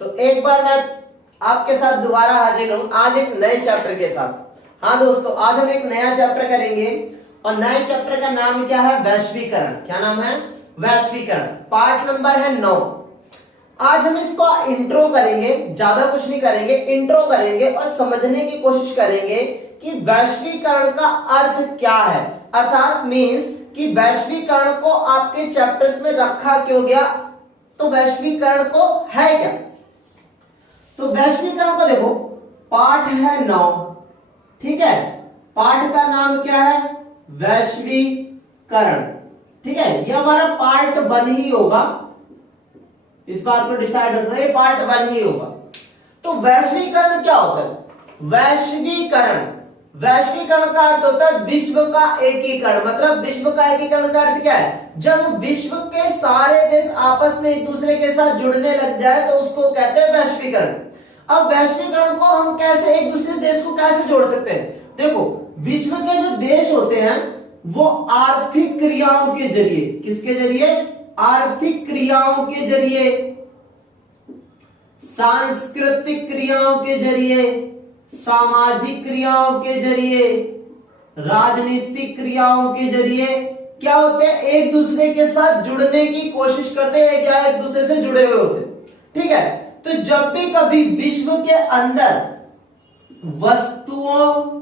तो एक बार मैं आपके साथ दोबारा हाजिर हूं आज एक नए चैप्टर के साथ। हाँ दोस्तों, आज हम एक नया चैप्टर करेंगे और नए चैप्टर का नाम क्या है? वैश्वीकरण। क्या नाम है? वैश्वीकरण। पार्ट नंबर है 9। आज हम इसको इंट्रो करेंगे, ज्यादा कुछ नहीं करेंगे, इंट्रो करेंगे और समझने की कोशिश करेंगे कि वैश्वीकरण का अर्थ क्या है, अर्थात मींस कि वैश्वीकरण को आपके चैप्टर्स में रखा क्यों गया, तो वैश्वीकरण को है क्या। तो वैश्वीकरण को देखो, पाठ है 9, ठीक है। पाठ का नाम क्या है? वैश्वीकरण, ठीक है। ये हमारा पार्ट 1 ही होगा, इस बात को डिसाइड रखना, ये पार्ट 1 ही होगा। तो वैश्वीकरण क्या होता है? वैश्वीकरण, वैश्वीकरण का अर्थ होता है विश्व का एकीकरण। मतलब विश्व का एकीकरण का अर्थ क्या है? जब विश्व के सारे देश आपस में एक दूसरे के साथ जुड़ने लग जाए तो उसको कहते हैं वैश्वीकरण। अब वैश्वीकरण को हम कैसे एक दूसरे देश को कैसे जोड़ सकते हैं? देखो, विश्व के जो देश होते हैं वो आर्थिक क्रियाओं के जरिए, किसके जरिए? आर्थिक क्रियाओं के जरिए, सांस्कृतिक क्रियाओं के जरिए, सामाजिक क्रियाओं के जरिए, राजनीतिक क्रियाओं के जरिए क्या होते हैं? एक दूसरे के साथ जुड़ने की कोशिश करते हैं, क्या एक दूसरे से जुड़े हुए होते हैं, ठीक है। तो जब भी कभी विश्व के अंदर वस्तुओं,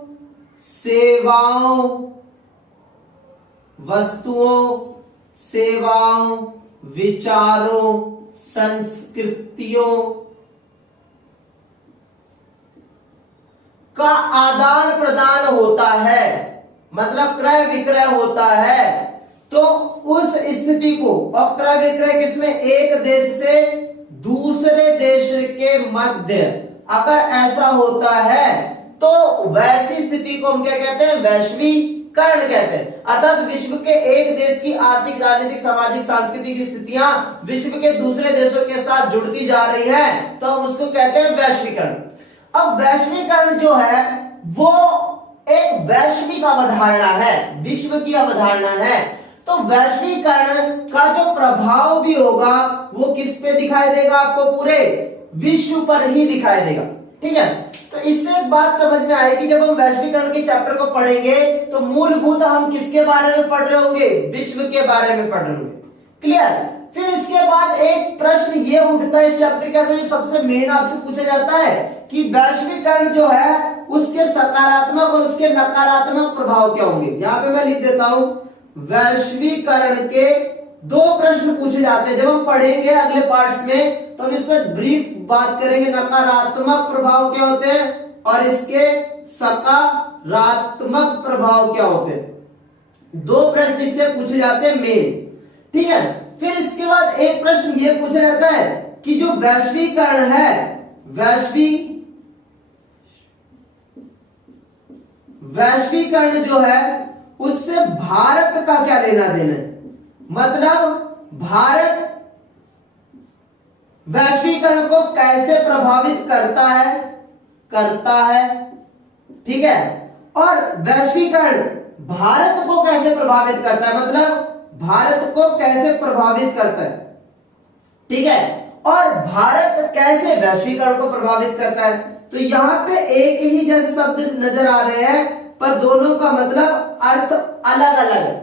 सेवाओं, विचारों, संस्कृतियों का आदान प्रदान होता है, मतलब क्रय विक्रय होता है, तो उस स्थिति को, और क्रय विक्रय किसमें? एक देश से दूसरे देश के मध्य अगर ऐसा होता है तो वैसी स्थिति को हम क्या कहते हैं? वैश्वीकरण कहते हैं। अर्थात विश्व के एक देश की आर्थिक, राजनीतिक, सामाजिक, सांस्कृतिक स्थितियां विश्व के दूसरे देशों के साथ जुड़ती जा रही हैं, तो हम उसको कहते हैं वैश्वीकरण। अब वैश्वीकरण जो है वो एक वैश्विक अवधारणा है, विश्व की अवधारणा है। तो वैश्वीकरण का जो प्रभाव भी होगा वो किस पे दिखाई देगा? आपको पूरे विश्व पर ही दिखाई देगा, ठीक है। तो इससे एक बात समझ में आएगी, जब हम वैश्वीकरण के चैप्टर को पढ़ेंगे तो मूलभूत हम किसके बारे में पढ़ रहे होंगे? विश्व के बारे में पढ़ रहे होंगे, क्लियर। फिर इसके बाद एक प्रश्न ये उठता है इस चैप्टर का, तो ये सबसे मेन आपसे पूछा जाता है कि वैश्वीकरण जो है उसके सकारात्मक और उसके नकारात्मक प्रभाव क्या होंगे। यहां पे मैं लिख देता हूं, वैश्वीकरण के 2 प्रश्न पूछे जाते हैं। जब हम पढ़ेंगे अगले पार्ट्स में तो हम इस पर ब्रीफ बात करेंगे, नकारात्मक प्रभाव क्या होते हैं और इसके सकारात्मक प्रभाव क्या होते हैं। 2 प्रश्न इससे पूछे जाते हैं मेन, ठीक है। फिर इसके बाद एक प्रश्न यह पूछा जाता है कि जो वैश्वीकरण है, वैश्वीकरण जो है उससे भारत का क्या लेना देना है। मतलब भारत वैश्वीकरण को कैसे प्रभावित करता है, ठीक है। और वैश्वीकरण भारत को कैसे प्रभावित करता है, मतलब भारत को कैसे प्रभावित करता है, ठीक है। और भारत कैसे वैश्वीकरण को प्रभावित करता है। तो यहां पे एक ही जैसे शब्द नजर आ रहे हैं पर दोनों का मतलब अर्थ अलग अलग है,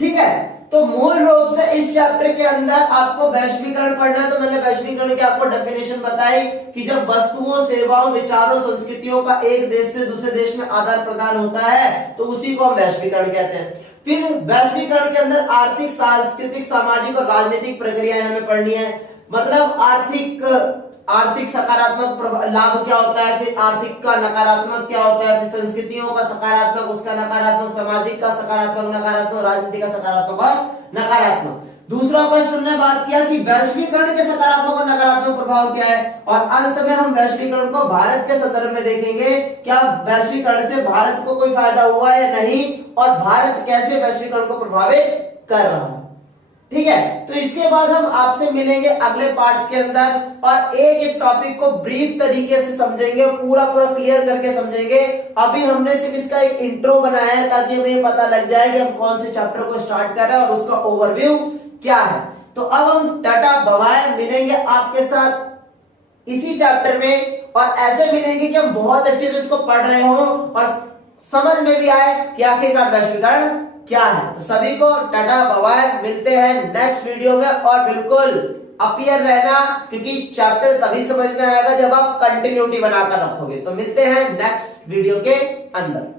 ठीक है। तो मूल रूप से इस चैप्टर के अंदर आपको वैश्वीकरण पढ़ना है, तो मैंने वैश्वीकरण की आपको डेफिनेशन बताई कि जब वस्तुओं, सेवाओं, विचारों, संस्कृतियों का एक देश से दूसरे देश में आदान प्रदान होता है तो उसी को हम वैश्वीकरण कहते हैं। फिर वैश्वीकरण के अंदर आर्थिक, सांस्कृतिक, सामाजिक और राजनीतिक प्रक्रियाएं हमें पढ़नी है। मतलब आर्थिक सकारात्मक लाभ क्या होता है, फिर आर्थिक का नकारात्मक क्या होता है, फिर संस्कृतियों का सकारात्मक, उसका नकारात्मक, सामाजिक का सकारात्मक, नकारात्मक, राजनीति का सकारात्मक और नकारात्मक। दूसरा प्रश्न हमने बात किया कि वैश्वीकरण के सकारात्मक और नकारात्मक प्रभाव क्या है, और अंत में हम वैश्वीकरण को भारत के संदर्भ में देखेंगे, क्या वैश्वीकरण से भारत को कोई फायदा हुआ या नहीं, और भारत कैसे वैश्वीकरण को प्रभावित कर रहा है, ठीक है। तो इसके बाद हम आपसे मिलेंगे अगले पार्ट्स के अंदर और एक एक टॉपिक को ब्रीफ तरीके से समझेंगे, पूरा क्लियर करके समझेंगे। अभी हमने सिर्फ इसका एक इंट्रो बनाया है ताकि हमें पता लग जाए कि हम कौन से चैप्टर को स्टार्ट कर रहे हैं और उसका ओवरव्यू क्या है। तो अब हम टाटा बाय बाय, मिलेंगे आपके साथ इसी चैप्टर में, और ऐसे मिलेंगे कि हम बहुत अच्छे से इसको पढ़ रहे हो और समझ में भी आए कि आखिरकार वैश्वीकरण क्या है। तो सभी को टाटा बाय बाय, मिलते हैं नेक्स्ट वीडियो में। और बिल्कुल अपीयर रहना, क्योंकि चैप्टर तभी समझ में आएगा जब आप कंटिन्यूटी बनाकर रखोगे। तो मिलते हैं नेक्स्ट वीडियो के अंदर।